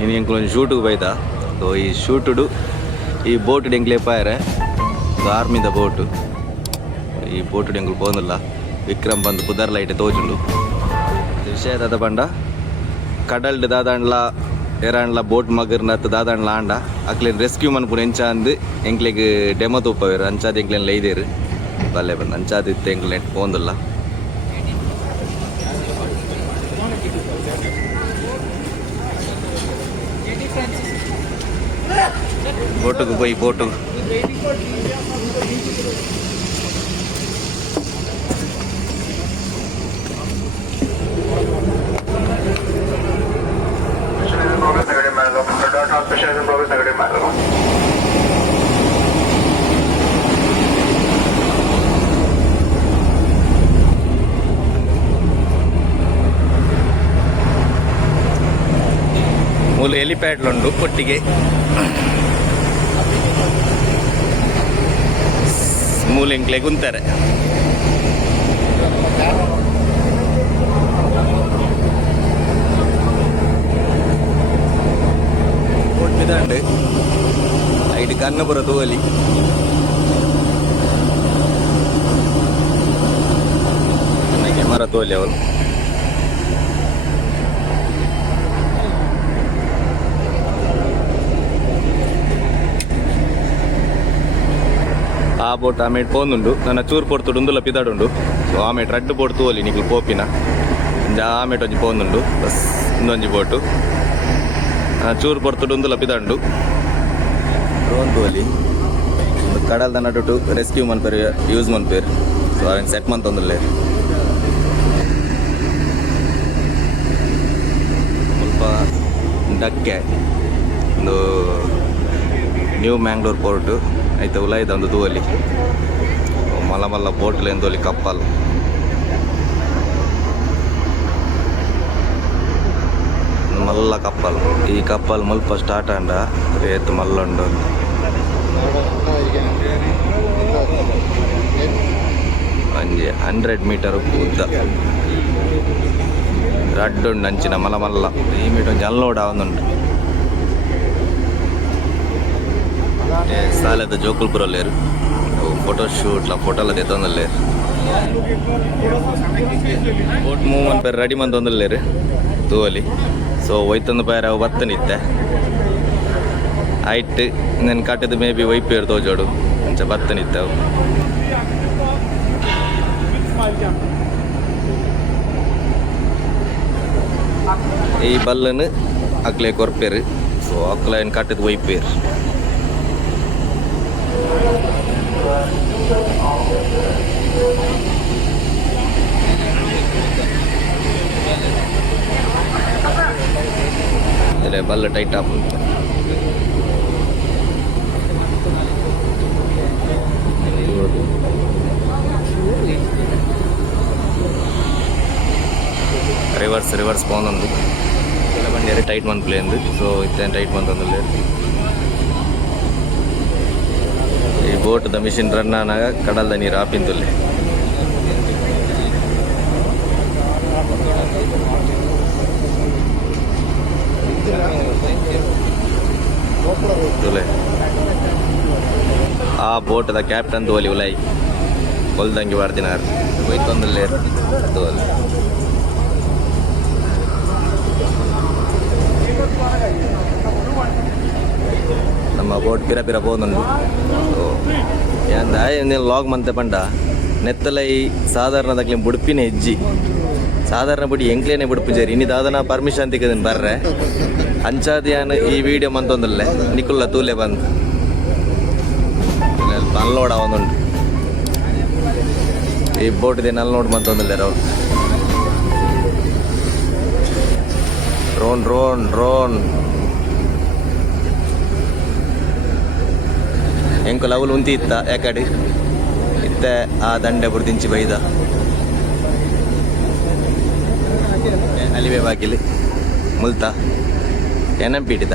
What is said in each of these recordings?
ಇನ್ನು ಎಂಕ್ಲೊಂದು ಶೂಟಿಗೆ ಬೈದ. ಸೊ ಈ ಶೂಟುಡು ಈ ಬೋಟ್ ಎಂಕ್ಲೆ ಪಾಯರೆ? ಆರ್ಮಿದ ಬೋಟು ಈ ಬೋಟ್ ಎಂಕ್ಲು ಪೋಂದಿಲ್ಲ ವಿಕ್ರಮ್ ಬಂದು ಪುದರ್ ಲೈಟ್ ತೋಜುಂಡು ವಿಷಯ ದಾದ ಪಂಡ ಕಡಲ್ಡ್ ದಾದಾಂಡ್ಲ ಎರಾಂಡ್ಲ ಬೋಟ್ ಮಗರ್ನತ್ ದಾದಾಂಡ್ಲ ಆಂಡ. ಅಕ್ಲೇನ್ ರೆಸ್ಕ್ಯೂ ಮನ್ಪುನ ಎಂಚ ಅಂದ್ ಎಂಕ್ಲೆಗ್ ಡೆಮೋ ತೂಪವೇರು ಅಂಚಾದ ಎಂಕ್ಲೇನ್ ಲೈದೇರು. ಬಲ್ಲೆ ಬಂದು ಅಂಚಾದ ಇತ್ತು ಎಂಕ್ಲೆ బోటుకు పోయి boat Specialized in progress, I could imagine. ಮೂಲ ಹೆಲಿಪ್ಯಾಡ್ಲುಂಡು ಒಟ್ಟಿಗೆ ಮೂಲ ಎಂಕ್ಲೆ ಕುಂತಾರೆ ಐದು ಐದು ಕನ್ನಪುರ ತೋಲಿ ಮರ ತೋಲಿ ಆ ಬೋಟ್ ಆಮೇಲೆ ಪೋಂದುಂಡು ನನ್ನ ಚೂರು ಪೊಡ್ತು ಉಂದುಲ ಪಿದಾಡುಂಡು. ಸೊ ಆಮೇಲೆ ರಡ್ಡು ಬೋಟ್ ತೂವಲಿ ನಿಕ್ಲು ಪೋಪಿನ ಆಮೇಟ್ ಒಂಜಿ ಪೋಂದುಂಡು ಬಸ್, ಇನ್ನೊಂಜಿ ಬೋಟು ಚೂರು ಪೊಡ್ತು ಉಂದುಲ ಪಿದಾಂಡು ಡ್ರೋನ್ ತೂವಲಿ ಕಡಲ್ದ ನಡುಟು ರೆಸ್ಕ್ಯೂ ಮನ್ಪೇರು ಯೂಸ್ ಮನ್ಪೇರು ಸೊ ಅವೇನು ಸೆಟ್ ಮಂತೊಂದುಲ್ಲೆ ಸ್ವಲ್ಪ ಡಕ್ಕೆ. ಒಂದು ನ್ಯೂ ಮ್ಯಾಂಗ್ಳೂರ್ ಪೋರ್ಟು ಐತೆ ಉಲಾಯ್ದ ಒಂದು ತೂವಲಿ ಮಲ್ಲ ಮಲ್ಲ ಬೋಟ್ಲು ಎಂದೋಲಿ ಕಪ್ಪಲ್ ಮಲ್ಲ ಕಪ್ಪಲ್ ಈ ಕಪ್ಪಲ್ ಮುಲ್ಪ ಸ್ಟಾರ್ಟ್ ಅಂಡ ಏತ್ ಮಲ್ಲುಂಡು ಒಂಜಿ ಹಂಡ್ರೆಡ್ ಮೀಟರ್ ಉದ್ದ ರಡ್ಡುಂಡು ಅಂಚಿನ ಮಲ್ಲ ಮಲ್ಲ ಈ ಮೀಟರ್ ಒಂಜಿ ಅಲ್ಲೋಡ ಒಂದುಂಡು ಏ, ಸಾಲದ ಜೋಕುಲ್ಪುರಲ್ಲೇರು ಫೋಟೋ ಶೂಟ್ಲ ಫೋಟೋಲ ತೆತ್ತೊಂದಲ್ಲೇರು ಬೋಟ್ ಮೂವ್ ಪೇರ್ ರೆಡಿ ಮಂತೊಂದಲ್ಲೇರು ತೂವಲಿ ಸೊ ಒಯ್ತೊಂದು ಪೇರ್ ಅವು ಬತ್ತನಿತ್ತೆ ಆಯ್ತು, ನೆನ್ ಕಾಟದ ಮೇ ಬಿ ಒಯ್ಪೇರು ತೋಜೋಡು ಅಂಚ ಬತ್ತನಿತ್ತೆ ಅವು. ಈ ಬಲ್ಲನು ಕೊರ್ಪೇರು. ಸೊ ಅಕ್ಲೇನ್ ಏನು ವೈಪ್ ಒಯ್ಪೇರು ಬಲ್ಲ ಟೈಟ್ ಆಪ್ ರಿವರ್ಸ್ ರಿವರ್ಸ್ ಬಂದು ಬಂದಿ ಟೈಟ್ ಒಂದು ಪ್ಲೇ ಅಂದ್ರೆ ಸೊ ಇತ್ತೇನು ಟೈಟ್ ಬಂದಿರಿ ಬೋಟ್ದ ಮಿಷಿನ್ ರನ್ ಆನಾಗ ಕಡಲ್ದ ನೀರು ಆಪಿಂತುಲ್ಲೆ ತುಲೆ. ಆ ಬೋಟ್ದ ಕ್ಯಾಪ್ಟನ್ ತೋಲಿ ಉಲೈ. ಕೊಲ್ದಂಗಿ ಬರ್ದಿನಾರ್ ಹೋಯ್ತೊಂದಲ್ಲೇ ತೋಲಿ ನಮ್ಮ ಬೋಟ್ ಪಿರ ಪಿರ పోతుండు ఏందా నేను లాగ్ మంతే పంట నెత్తలై సాధారణ దగ్గర బుడిపిన ಹೆಜ್ಜಿ ಸಾಧಾರಣ ಬುಡಿ ಎಂಕ್ಲೇನೆ ಬುಡಿಪಿಜಾರಿ ಇನಿ ದಾದನ ಪರ್ಮಿಷನ್ ತೆಗೆದನ್ ಬರ್ರೆ ಅಂಚಾದಿಯಾನ ಈ ವಿಡಿಯೋ ಮಂತೊಂದಲ್ಲೇ ನಿಕುಲ್ಲ ತೂಲೆ ಬಂದು ಅನ್ಲೋಡ್ ಅವನುಂಡು ಈ ಬೋಟ್ ದಿನ ಅನ್ಲೋಡ್ ಮಂತೊಂದಲ್ಲೇ ರವ್ ಡ್ರೋನ್ ಡ್ರೋನ್ ಡ್ರೋನ್ ಎಂಕುಲ ಅವಲು ಉಂತಿ ಇತ್ತ, ಯಾಕಡೆ? ಇತ್ತ ಆ ದಂಡೆ ಬುಡ್ದಿಂಚಿ ಬೈದ. ಅಲಿವೆ ಬಾಗಿಲಿ. ಮುಲ್ತ? ಎನಂಪಿಡಿದ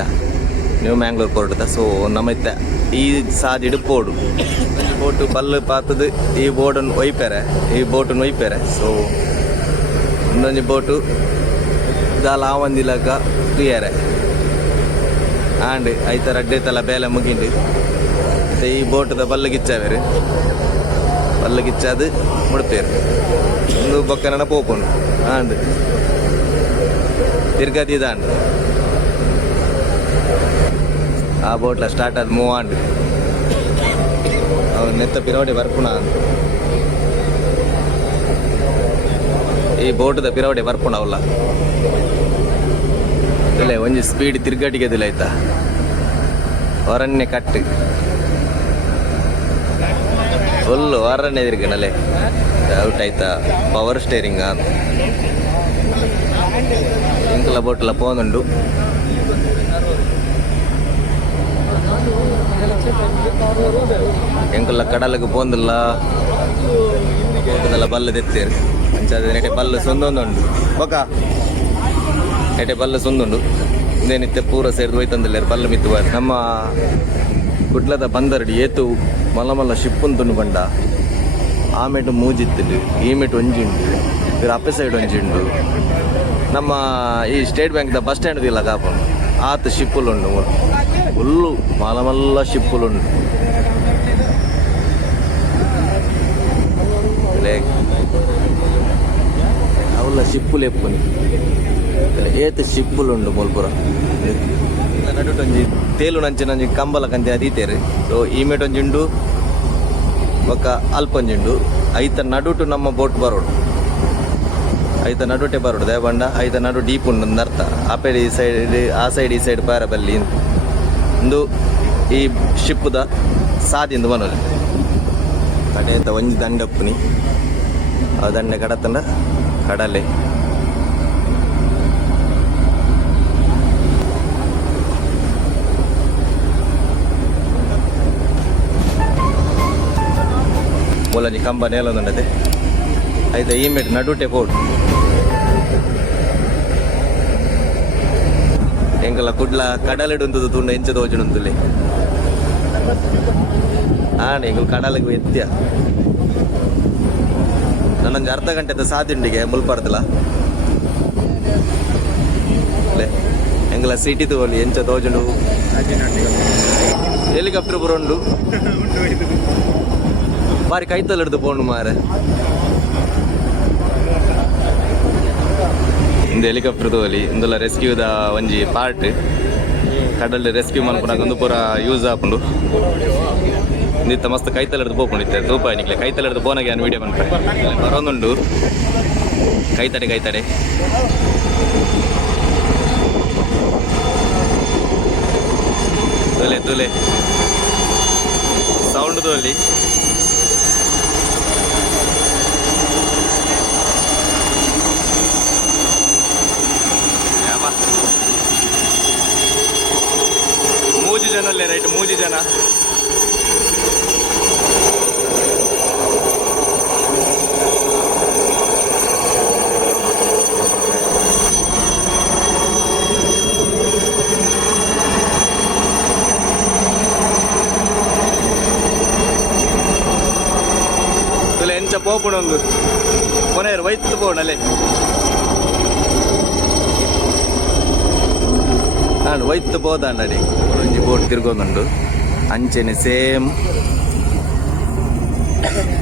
ನ್ಯೂ ಮ್ಯಾಂಗ್ಳೂರ್ ಪೋರ್ಟ್ದ ಸೊ, ನಮ್ಮತ್ತ ಈ ಸಾದ್ ಇಡುಪೋಡು ಬೋಟ್ ಪಲ್ಲು ಪಾತದು, ಈ ಬೋಟನ್ನು ಒಯ್ಪೆರೆ, ಈ ಬೋಟನ್ನು ಒಯ್ಪೆರೆ. ಸೊ, ಇನ್ನೊಂದು ಬೋಟು ದಾಲ ಆವಂದಿಲಕ ಕ್ಲಿಯರೆ ಆಂಡ್ ಐತ ತಲ ಬೇಲೆ ಮುಗಿಂಡು. ಮತ್ತೆ ಈ ಬೋಟದ ಬಲ್ಲಗಿಚ್ಚಾವೇರು ಬಲ್ಲಗಿಚ್ಚಾದು ಮುಡ್ಪೇರು ಒಂದು ಬೊಕ್ಕನ ಪೋಪುಂಡು ಆಂಡ್ ತಿರ್ಗದಿ ದಾಂಡ್ ಆ ಬೋಟ್ಲ ಸ್ಟಾರ್ಟ್ ಆದ್ ಮೂವ್ ಆಂಡ್ ಅವ್ನು ನೆತ್ತ ಪಿರೋಡಿ ಬರ್ಪುಣ ಅಂತ ಈ ಬೋಟದ ಪಿರೋಡಿ ಬರ್ಪುಣ ಅವಲ್ಲ ಇಲ್ಲ ಒಂಜಿ ಸ್ಪೀಡ್ ತಿರ್ಗಟಿಗೆದಿಲ್ಲ ಆಯ್ತಾ. ಹೊರನ್ನೇ ಕಟ್ಟು. ಫುಲ್ಲು ಹೊರನ್ನೇ ನಲೆ ಔಟ್ ಆಯ್ತಾ? ಪವರ್ ಸ್ಟೇರಿಂಗ್ ಇಂಕಲ ಬೋಟ್ಲ ಪೋನುಂಡು. ಎಂಕಲ್ಲ ಕಡಲಕ್ಕೆ ಪೋಂದಿಲ್ಲ. ಬೋಟದೆಲ್ಲ ಬಲ್ಲ ತೆತ್ತೇರು. ಅಂಚಾದ ನೆಟೆ ಬಲ್ಲ ಸೊಂದೊಂದುಂಡು ಬೊಕ. ನೆಟೆ ಬಲ್ಲ ಸೊಂದುಂಡು. ಇದೇನಿತ್ತೆ ಪೂರ ಸೇರಿದು ಹೋಯ್ತಂದಿಲ್ಲ, ಬಲ್ಲ ಮಿತ್ತು ನಮ್ಮ ಬಂದರಡಿ ಏತು ಮಲ್ಲ ಮಲ್ಲ ಶಿಪ್ಪುಂತುಂಡು ಬಂಡ ಆಮೇಟು ಮೂಜಿತ್ತಿಡು ಈಮೆಟು ಒಂಜಿಂಡು, ಇವ್ರ ಅಪ್ಪೆ ಸೈಡ್ ಒಂಜಿಂಡು. ನಮ್ಮ ಈ ಸ್ಟೇಟ್ ಬ್ಯಾಂಕ್ದ ಬಸ್ ಸ್ಟ್ಯಾಂಡ್ ಇಲ್ಲ ಕಾಪು. ಆತ ಶಿಪ್ಪುಲುಂಡು ಫುಲ್ಲು ಮಲ್ಲ ಮಲ್ಲ ಶಿಪ್ಪುಲುಂಡು ಏತ ಶಿಪ್ಪುಲು ಶಿಪ್ಪುಲುಂಡು ಮುಲ್ಪುರ. ನಡುಟೊಂಜಿ ತೇಲು ನಂಚಿನೊಂಜಿ ಕಂಬಲ ಕಂತೆ ಅದೀತೇರಿ. ಸೊ ಈ ಮೇಟೊಂಜಿಂಡು ಬೊಕ್ಕ ಅಲ್ಪೊಂಜಿಂಡು. ಐತ ನಡುಟು ನಮ್ಮ ಬೋಟ್ ಬರೋಡು. ಐತ ನಡುಟೆ ಬರೋಡು ದೇವಂಡ ಐತ ನಡು ಡೀಪ್ ಉಂಡು ಅರ್ಥ ಆ ಪೇಡಿ ಈ ಸೈಡ್ ಆ ಸೈಡ್ ಈ ಸೈಡ್ ಪಾರ ಬಲ್ಲಿ ಇಂದು ಈ ಶಿಪ್ಪುದ ಸಾದಿಂದ ಬನ್ನೋದು ಕಡೆಯತ್ತ ಒಂಜಿ ದಂಡಪ್ಪುನಿ ಆ ದಂಡೆ ಕಡತಂಡ ಕಡಲೆ. ಮೂಲಂಜಿ ಕಂಬ ನೇಲೊಂದುಂಡದೆ ಐತ ಈ ಮೇಟ್ ನಡುಟೆ ಪೋಡು ಎಂಕಲ ಕುಡ್ಲ ಕಡಲಿಡುಂತದು ತುಂಡ ಎಂಚ ತೋಜುಂದುಲೆ ಆಣ ಎಂಕಲ್ ಕಡಲಿಗೆ ಎತ್ಯ ನನ್ನೊಂದು ಅರ್ಧ ಗಂಟೆದ ಸಾದಿಂಡಿಗೆ ಮುಲ್ಪಾಡ್ದಲ್ಲ ಅಲ್ಲೇ ಎಂಗಲ ಸಿಟಿ ತೋಲಿ ಎಂಚ ತೋಜುಂಡು ಹೆಲಿಕಾಪ್ಟರ್ ಬರೋಂಡು ಬಾರಿ கைத்தல் எடுத்து ಪೋಂಡು ಮಾರೆ ಇಂದು ಹೆಲಿಕಾಪ್ಟರ್ ತೋಲಿ ರೆಸ್ಕ್ಯೂ ರೆಸ್ಕ್ಯೂದ ಒಂಜಿ ಪಾರ್ಟ್ கடல் ರೆಸ್ಕ್ಯೂ ಮನ್ಪುನಾಗ ಒಂದು ಪೂರ ಯೂಸ್ ಆಪುಂಡು. ನಿತ್ತ ಮಸ್ತ್ ಕೈತಲ್ಲಿ ಹಿಡಿದು ಪೋಪುಂಡು ಇತ್ತೆ, ತೂಪ ನಿಕ್ಲೆ ಕೈತಲ್ಲಿ ಹಿಡಿದು ಪೋನಾಗೆ ನಾನು ವೀಡಿಯೋ ಮನ್ಪೆ ಬರೋಂದುಂಡು ಕೈತಡೆ ಕೈತಡೆ. ತುಲೆ ತುಲೆ. ಸೌಂಡ್ ತೋಲಿ ಬೋದಾಂಡ ಒಯ್ತು ಬೋದಾಂಡ ಒಂಜಿ ಬೋಟ್ ತಿರ್ಗೊಂದುಂಡು. ಅಂಚೆನೆ ಸೇಮ್.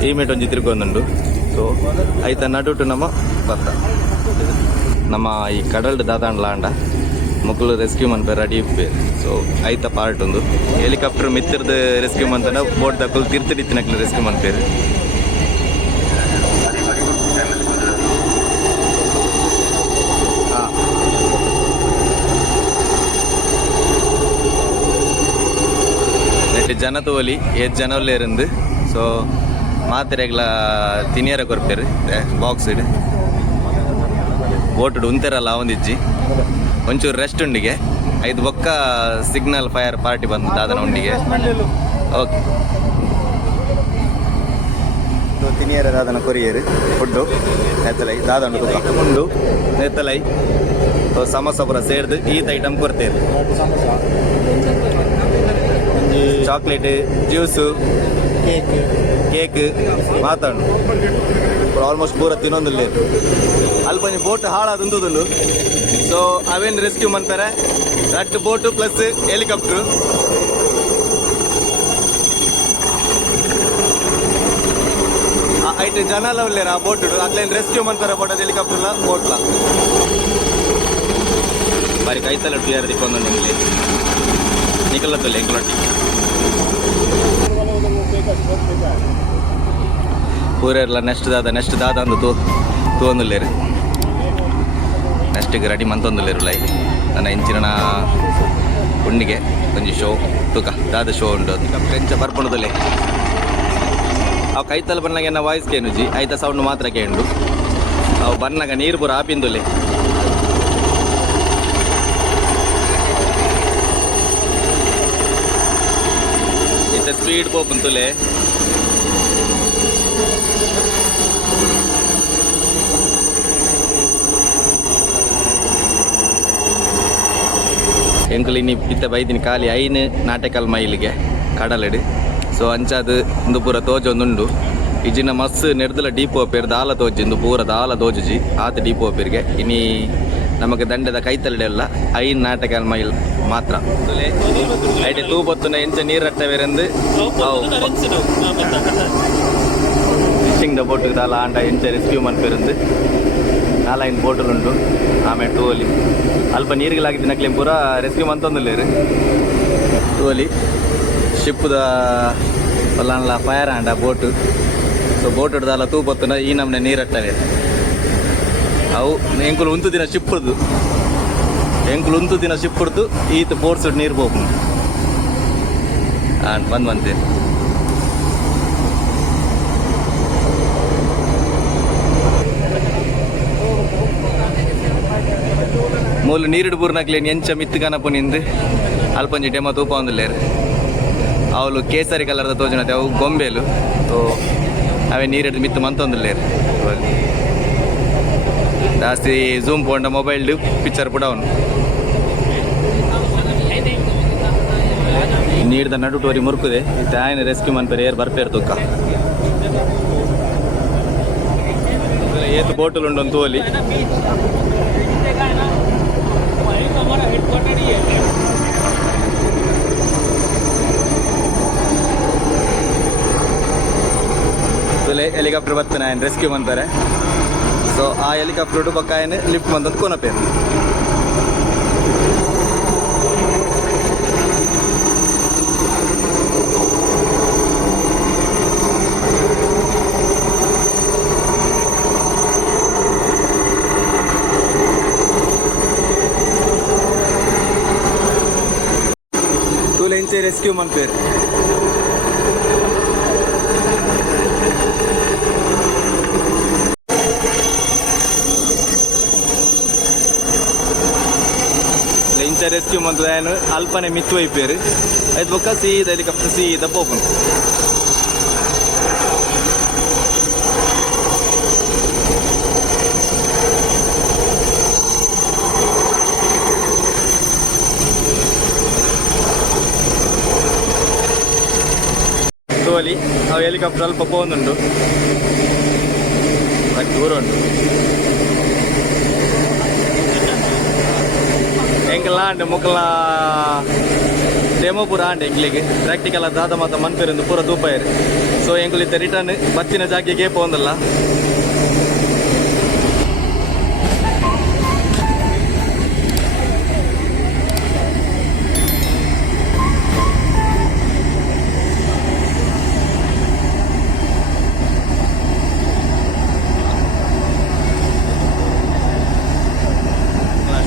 ಈ ಮೀಟ್ ಒಂಜಿ ತಿರ್ಗೊಂದುಂಡು. ಸೊ ಐತ ನಡುಟು ನಮ್ಮ ಬರ್ತ ನಮ್ಮ ಈ ಕಡಲ್ಡ್ ದಾದಾಂಡ್ ಲಾಂಡ ಮಕ್ಕಳು ರೆಸ್ಕ್ಯೂ ಮನ್ಪೆ ರೆಡಿ ಬೇರೆ ಸೊ ಐತ ಪಾರ್ಟ್ ಒಂದು ಹೆಲಿಕಾಪ್ಟರ್ ಮಿತ್ತಿರ್ದು ರೆಸ್ಕ್ಯೂ ಮನ್ತನ ಬೋಟ್ ದಕ್ಕಲು ತಿರ್ತಿಡಿತ್ತಿನಕ್ಲು ರೆಸ್ಕ್ಯೂ ಮನ್ ಬೇರೆ ஜனத்து ஒலி ஏ ஜனவில் இருந்து ஸோ மாத்திரைகளை திணியற கொறுப்பேர் ಬಾಕ್ಸಿಡು ಓಟುಡು ಉಂತೆರಲ್ಲ ಆವೊಂದಿಜ್ಜಿ ಒಂಚೂರು ರೆಸ್ಟ್ ಉಂಡಿಗೆ. ಐದು ಬೊಕ್ಕ ಸಿಗ್ನಲ್ ಫೈರ್ ಪಾರ್ಟಿ ಬಂದು ದಾದನ ಉಂಡಿಗೆ. ಓಕೆ ತಿನಿಯರ ದಾದನ ಕೊರಿಯರ್, ಫುಡ್ಡು, ನೆತ್ತಲೈ, ದಾದನ ಉಂಡು ನೆತ್ತಲೈ. ಸಮೋಸ ಪುರ ಸೇರ್ದು ಈತ ಐಟಮ್ ಕೊರ್ತೇವೆ ಚಾಕ್ಲೇಟ್ ಜ್ಯೂಸು ಕೇಕ್. ಕೇಕ್ ಮಾತಾಡು ಆಲ್ಮೋಸ್ಟ್ ಪೂರ ತಿನ್ನೊಂದಿಲ್ಲ. ಅಲ್ಪ ಬೋಟ್ ಹಾಳಾದಂತುದುಂಡು ಸೊ ಅವೇನು ರೆಸ್ಕ್ಯೂ ಮಾಡ್ತಾರೆ. ರಟ್ ಬೋಟು ಪ್ಲಸ್ ಹೆಲಿಕಾಪ್ಟ್ರು ಐಟ್ ಜನ ಎಲ್ಲ ಆ ಬೋಟ್ ಅಕ್ಲೇನ್ ರೆಸ್ಕ್ಯೂ ಮಾಡ್ತಾರೆ ಬೋಟ್ ಹೆಲಿಕಾಪ್ಟರ್ಲ ಬೋಟ್ಲ ಬಾರಿ ಕೈತಲ್ಲ ಕ್ಲಿಯರ್ ದಿಕ್ಕೊಂದು ನಿಮಗೆ. ನಿಕಲತ್ತಲ್ಲ ಎಂಕ್ಲೊಟ್ಟಿ ಪೂರೆಲ್ಲ ನೆಕ್ಸ್ಟ್ ದಾದ ನೆಕ್ಸ್ಟ್ ದಾದ ಅಂದು ತೂ ತೂಂದುಲ್ಲೇರು ನೆಕ್ಸ್ಟಿಗೆ ರೆಡಿ ಮಂತೊಂದುಲ್ಲೇರು ಲೈ ನನ್ನ ಇಂಚಿನ ಉಂಡಿಗೆ ಒಂಜಿ ಶೋ ತೂಕ, ದಾದ ಶೋ ಉಂಟು. ಫ್ರೆಂಚ ಬರ್ಪಣದಲ್ಲಿ. ಅವು ಕೈತಲ್ ಬಂದಾಗ ಎನ್ನ ವಾಯ್ಸ್ ಕೇನುಜಿ ಐತ ಸೌಂಡ್ ಮಾತ್ರ ಕೇಂಡು. ಅವು ಬಂದಾಗ ನೀರು ಪೂರ ಆಪಿಂದುಲೆ. ಇತ್ತ ಸ್ಪೀಡ್ ಪೋಪುಂತುಲೆ ಎಂಕುಲು, ಇನ್ನಿ ಬಿತ್ತ ಬೈದಿನ ಖಾಲಿ ಐನ್ ನಾಟಕಲ್ ಮೈಲಿಗೆ ಕಡಲೆಡು. ಸೊ ಅಂಚಾದ್ ಇಂದು ಪೂರ ತೋಜೊಂದುಂಡು. ಇಜಿನ ಮಸ್ ನೆಡ್ದಲ ಡೀಪೋ ಪೇರ್ ದಾಲ ತೋಜಿಂದು ಪೂರ ದಾಲ ತೋಜುಜಿ ಆತ ಡೀಪೋ ಪೇರ್ಗೆ ಇನಿ ನಮಗೆ ದಂಡದ ಕೈತಲ್ಡೆಲ್ಲ ಐ ನಾಟಕ ಮೈಲ್ ಮಾತ್ರ. ಐಟೆ ತೂಪತ್ತುನ ಎಂಚ ನೀರಟ್ಟವೆರೆಂದು ಫಿಶಿಂಗ್ ದ ಬೋಟ್ ದಾಲ ಆಂಡ ಎಂಚ ರೆಸ್ಕ್ಯೂ ಮನ್ಪೆರೆಂದು ನಾಲೈನ್ ಬೋಟುಲುಂಟು ಆಮೇಲೆ ಟೂಲಿ ಅಲ್ಪ ನೀರಿಗೆಲಾಗಿದ್ದ ನಕ್ಲಿ ಪೂರ ರೆಸ್ಕ್ಯೂ ಮಂತೊಂದುಲ್ಲೇರು ಟೂಲಿ ಶಿಪ್ದ ಪಲ್ಲಾನ್ಲ ಫೈರ್ ಆಂಡ ಬೋಟ್. ಸೊ ಬೋಟ್ ಹಿಡ್ದಲ್ಲ ತೂಪತ್ತುನ ಈ ನಮ್ನೆ ನೀರಟ್ಟವೆ ಅವು ಎಂಕುಲು ಉಂತು ದಿನ ಶಿಪ್ಪುಡ್ದು ಎಂಕುಲು ಉಂತು ದಿನ ಶಿಪ್ಪುಡ್ದು ಈತ ಫೋರ್ಸ್ ನೀರು ಹೋಗು ಹಾಂ ಬಂದ್ ಬಂತೆ ಮೂಲ ನೀರಿಡು ಬೂರ್ನಕ್ಲೇನ್ ಎಂಚ ಮಿತ್ತು ಕನಪುನಿಂದು ಅಲ್ಪಂಜಿ ಡೆಮ ತೂಪ ಒಂದುಲ್ಲೇರು. ಅವಳು ಕೇಸರಿ ಕಲರ್ದ ತೋಜನತೆ ಅವು ಗೊಂಬೆಲು. ತೋ ಅವೇ ನೀರಿಡ್ದು ಮಿತ್ತು ಮಂತೊಂದುಲ್ಲೇರು ಜಾಸ್ತಿ ಝೂಮ್ ಪೋಂಡ ಮೊಬೈಲ್ ಪಿಕ್ಚರ್ ಕೂಡ ಅವನು. ನೀಡ್ದ ನಡುಟೋರಿ ಮುರುಕುದೆ. ತಾಯಿನ ರೆಸ್ಕ್ಯೂ ಮನ್ಪೇರು ಏರ್ ಬರ್ಪೇರ್ ತುಕ್ಕ ಏತು ಬೋಟಲ್ ಉಂಡು ಒಂದು ತೋಲಿ ಹೆಲಿಕಾಪ್ಟರ್ ಬರ್ತಾನೆ ರೆಸ್ಕ್ಯೂ ಮಂತಾರೆ ಸೊ ಆ ಹೆಲಿಕಾಪ್ಟರ್ ಪಕ್ಕ ఆయన ಲಿಫ್ಟ್ ಬಂದದ್ದು ಕೋನ ಪೇರು ತುಲೆ ಇಂಚೆ ರೆಸ್ಕ್ಯೂ ಮನ್ಪೇರು ಇಂಚ ರೆಸ್ಕ್ಯೂ ಮಂತದ ಏನು ಅಲ್ಪನೆ ಮಿತ್ತು ಒಯ್ಪೇರು ಆಯ್ತು ಬೊಕ್ಕ ಸೀದ ಹೆಲಿಕಾಪ್ಟರ್ ಸೀದ ಪೋಪುನು ತೋಲಿ ಅವು ಹೆಲಿಕಾಪ್ಟರ್ ಅಲ್ಪ ಬಟ್ ದೂರ ಉಂಟು. ಆಂಡೆ ಮುಕ್ಕಲ ಡೆಮೋ ಪೂರ ಆಂಡೆ ಎಂಕ್ಲಿಗೆ ಪ್ರಾಕ್ಟಿಕಲ್ ದಾದ ಮಾತ ಮನ್ಪೇರಿಂದು ಪೂರ ತೂಪಾಯಿರು ಸೊ ಎಂಕುಲಿದ್ದ ರಿಟರ್ನ್ ಮತ್ತಿನ ಜಾಗಿಗೆ ಪೋಂದಲ್ಲ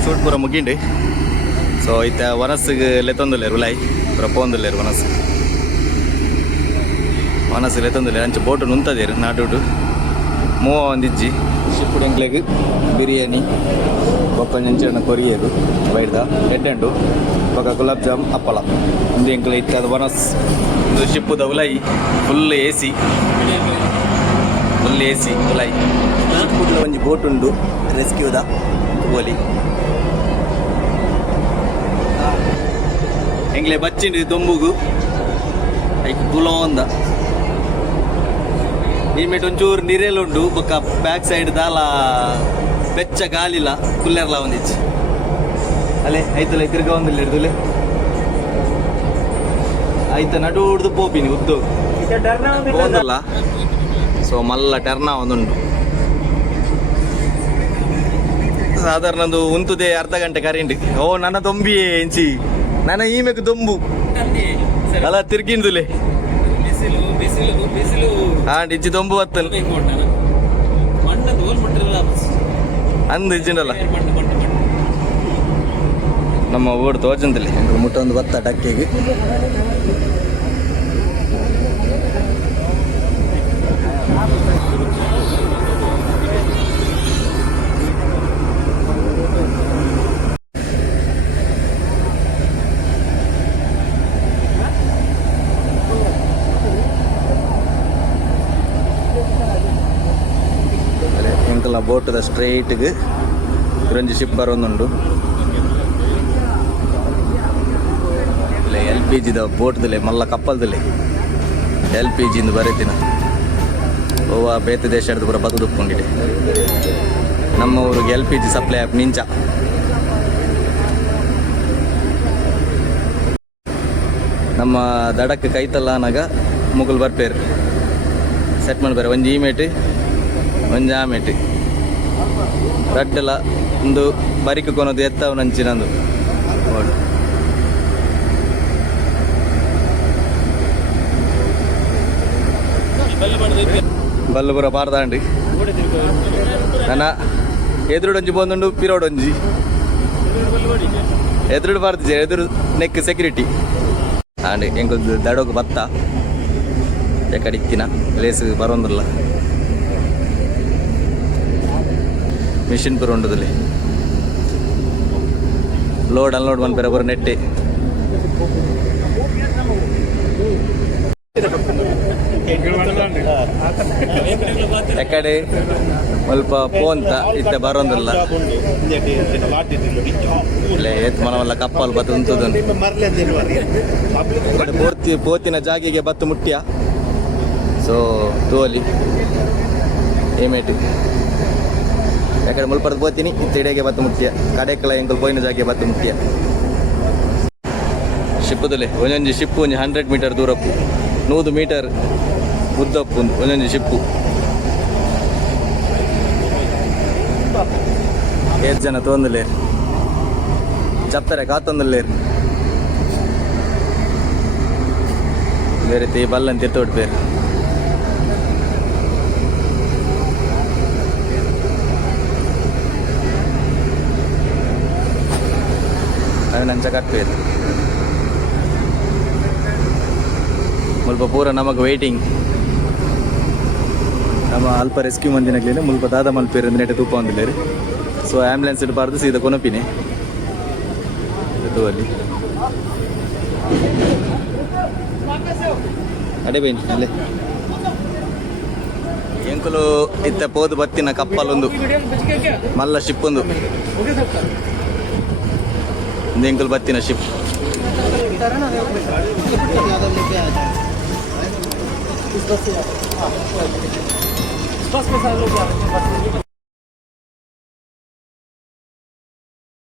ಶೂಟ್ ಪೂರ ಮುಗಿಂಡು ಸೊ ಇತ್ತ ವನಸ್ಸಿಗೆ ಲೆತ್ತೊಂದುಲ್ಲೇರು ಉಲಾಯಿ ಪೂರ ಪೋಂದುಲ್ಲೇರು ವನಸ್ ವನಸ್ಸು ಲೆತ್ತೊಂದುಲ್ಲೇರು ಅಂಚೆ ಬೋಟು ನುಂತದೇರು ನಾಡು ಮೂವ ಒಂದಿಜ್ಜಿ ಶಿಪ್ಪುಡು ಎಂಕ್ಲೆಗ್ ಬಿರಿಯಾನಿ ಬೊಕ್ಕೊಂಜಂಚನ ಕೊರಿಯೋದು ಬೈಡ್ದ ಎಡ್ಡೆಂಡು ಬೊಕ್ಕ ಗುಲಾಬ್ ಜಾಮ್ ಅಪ್ಪಳ. ಒಂದು ಎಂಕ್ಲೆ ಇತ್ತಾದ ವನಸ್. ಒಂದು ಶಿಪ್ಪುದ ಉಲೈ. Full A C full A C ಉಲೈ. ಶಿಪ್ಪುಡ್ಲ ಒಂಜಿ ಬೋಟ್ ಉಂಡು ರೆಸ್ಕ್ಯೂದ ಗೋಲಿ ಎಂಗ್ಲೆ ಬಚ್ಚಿಂಡು ದೊಂಬುಗು. ಐಕ್ ಕುಲೋಂದ ಈ ಮೇಟ್ ಒಂಚೂರು ನೀರೆಲ್ಲುಂಡು ಬೊಕ್ಕ ಬ್ಯಾಕ್ ಸೈಡ್ ದಾಲ ಬೆಚ್ಚ ಗಾಲಿಲ ಕುಲ್ಲೆರ್ಲ ಒಂದಿಚ್ಚಿ. ಅಲೆ ಐತಲ್ಲ ತಿರ್ಗ ಒಂದಿಲ್ಲ ಹಿಡ್ದುಲೆ ಐತ ನಡು ಹಿಡ್ದು ಪೋಪಿನಿ ಉದ್ದು ಹೋದಲ್ಲ ಸೊ ಮಲ್ಲ ಟರ್ನ ಒಂದುಂಡು ಸಾಧಾರಣ ಒಂದು ಉಂತುದೆ ಅರ್ಧ ಗಂಟೆ ಕರೆಂಟ್. ಓ ನನ್ನ ದೊಂಬಿಯೇ ಎಂಚಿ ನನ್ನ ಈಮೆಗೆ ದೊಂಬು. ಅಲ್ಲ ತಿರ್ಗಿಂದುಲೆ. ಬಿಸಿಲು ಬಿಸಿಲು ಬಿಸಿಲು. ಆ ಡಿಜ್ಜಿ ದೊಂಬು ಬತ್ತನು ಮಣ್ಣ ದೋಲ್ ಮಟ್ಟಿರಲ್ಲ ಅಂದ್ ಇಜ್ಜಿನಲ್ಲ. ನಮ್ಮ ಓಡ್ ತೋಜಂದಲ್ಲಿ ಮುಟ್ಟೊಂದು ಬತ್ತ ಭತ್ತ ಡಕ್ಕೆಗೆ. ಎಂಕಲ್ನ ಬೋಟದ ಸ್ಟ್ರೈಟ್ಗೆ ಒಂಜಿ ಶಿಪ್ ಬರೋಂದುಂಡು ಎಲ್ ಪಿ ಜಿದ ಬೋಟ್ದಲ್ಲೇ, ಮಲ್ಲ ಕಪ್ಪಲ್ದಲೆ ಎಲ್ ಪಿ ಜಿಂದು ಬರೀತಿನ ಓವಾ ಬೇತೆ ದೇಶ ಹಿಡಿದು ಪೂರ ಬದುಕೊಂಡಿದೆ ನಮ್ಮ ಊರಿಗೆ ಎಲ್ ಪಿ ಜಿ ಸಪ್ಲೈ ಆಪ್ ನಿಂಚ ನಮ್ಮ ದಡಕ್ಕೆ ಕೈತಲ್ಲ ಅನ್ನಾಗ ಮುಗುಲ್ ಬರ್ಪೇರು. ಸೆಟ್ ಮಾಡ್ಬಾರ, ಒಂಜಿ ಈ ಮೇಟಿ, ಒಂಜಿ ಆ ಮೇಟಿ. ರಡ್ಡೆಲ್ಲ ಒಂದು ಬರಿಕೆ ಕೊನದು ಎತ್ತವ ನಂಚಿನಂದು ನೋಡಿ. ಬಲ್ಲುಪುರ ಪಾರದಾಂಡಿ. ನನ್ನ ಎದುರುಡೊಂಜಿ ಬಂದುಂಡು ಪಿರೋಡೊಂಜಿ. ಎದುರುಡು ಬಾರ್ದಿಜೆ ಎದುರು ನೆಕ್ ಸೆಕ್ಯೂರಿಟಿ ಆಂಡ್ ಎಂಕೊಂದು ದಡೋಗ ಬತ್ತ. ಎಕಡಿಕ್ಕಿನ ಪ್ಲೇಸ್ ಬರೋಂದಿಲ್ಲ ಮಿಷಿನ್ ಪೂರ ಉಂಡುದಲ್ಲಿ ಲೋಡ್ ಅನ್ಲೋಡ್ ಬಂದು ಬೇರೆ ನೆಟ್ಟಿ. ಎಕಡೆ ಸ್ವಲ್ಪ ಪೋಂತ ಇತ್ತ ಬರೋಂದಿಲ್ಲ. ಏತ್ ಮನವಲ್ಲ ಕಪ್ಪಲ್ ಬತ್ತು ಉಂತುದನ್ನು ಪೋರ್ತಿ, ಪೋತಿನ ಜಾಗಿಗೆ ಬತ್ತು ಮುಟ್ಟ್ಯ? ಸೊ ತೋಲಿ ಏಮೇಟಿ ಯಾಕಡೆ ಮುಲ್ಪರ್ದು ಪೋತೀನಿ ಇತ್ತಿಡೆಗೆ ಬತ್ತು ಮುಖ್ಯ. ಕಡೆಕಲ ಎಂಕಲ್ ಪೋಯಿನ ಜಾಗೆ ಬತ್ತು ಮುಖ್ಯ. ಶಿಪ್ಪದಲ್ಲಿ ಒಂದೊಂದು ಶಿಪ್ಪು ಒಂಜಿ ಹಂಡ್ರೆಡ್ ಮೀಟರ್ ದೂರಪ್ಪು ನೂರು ಮೀಟರ್ ಉದ್ದಪ್ಪು ಒಂದೊಂದು ಶಿಪ್ಪು. ಏಜ್ ಜನ ತೊಂದಲೇರು ಚಪ್ತಾರೆ ಕಾತೊಂದಲ್ಲೇರು ಬೇರೆ ತೀ ಬಲ್ಲನ್ ನಂಚ ಕಟ್ಪೇರು ಮುಲ್ಪ ಪೂರ ನಮಗೆ ವೇಟಿಂಗ್ ನಮ್ಮ ಅಲ್ಪ ರೆಸ್ಕ್ಯೂ ಮಂದಿನಾಗ್ಲೇನೆ ಮುಲ್ಪ ದಾದ ಮಲ್ಪೇರು ನೆಟ್ಟೆ ತೂಪ ಹೊಂದಿಲ್ಲೇರಿ ಸೊ ಆ್ಯಂಬುಲೆನ್ಸ್ ಇಡಬಾರ್ದು, ಸೀದಾ ಇದು ಅಲ್ಲಿ ಅಡೆ ಬೇನ್ ಅಲ್ಲೇ. ಎಂಕುಲು ಇತ್ತ ಪೋದು ಬತ್ತಿನ ಕಪ್ಪಲೊಂದು ಮಲ್ಲ ship ಒಂದು ಒಂದು ಎಂಕುಲು ಬತ್ತಿನ ಶಿಪ್ बस के साथ लोग जा रहे हैं बस